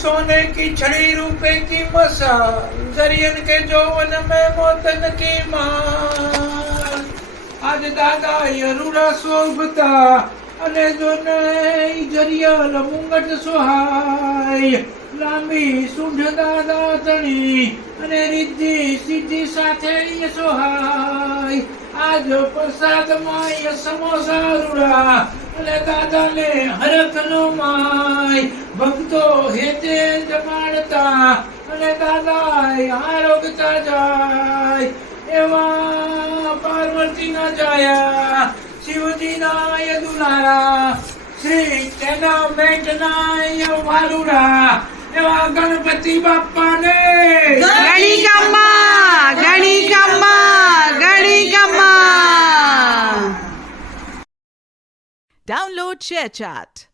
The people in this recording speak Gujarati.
सोने की छड़ी रुपए की मसाल, जरियन के जौवन में मौतन की माल। आज दादा यरुड़ा शोभता અને જો નહીં જરિયલ મુંગટ સોહાય, લાંબી સૂંઢ દાદા તણી અને રીધી સીધી સાથે સોહાય। આજ પ્રસાદમાં સમોસા રૂડા અને દાદાને હરખનો માય, ભક્તો હેતે જમાડતા અને દાદા આરોગતા જાય। એવા પાર્વતી ના જાયા શિવજીના યદુલારા, શ્રી તેના મેટના વાલુડા, એવા ગણપતિ બાપ્પાને ગણિકામાં ગણિકામાં ગણિકામાં. Download ShareChat.